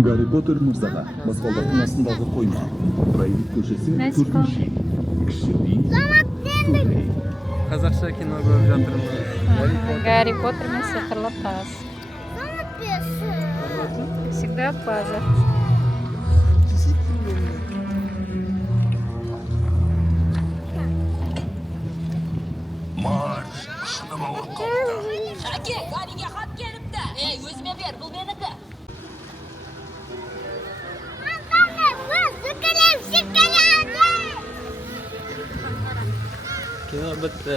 Гарри Поттер мырзаға баспалдақтың астындағы қойма. Райы көшесі 4-ші. Кіші Қазақша кино көріп жатырмыз. Гарри Поттер мен сиқырлы тас. Всегда паза. Әке, Гарриге хат келіпті. Өзіме бер, бұл менікі. Кино бітті.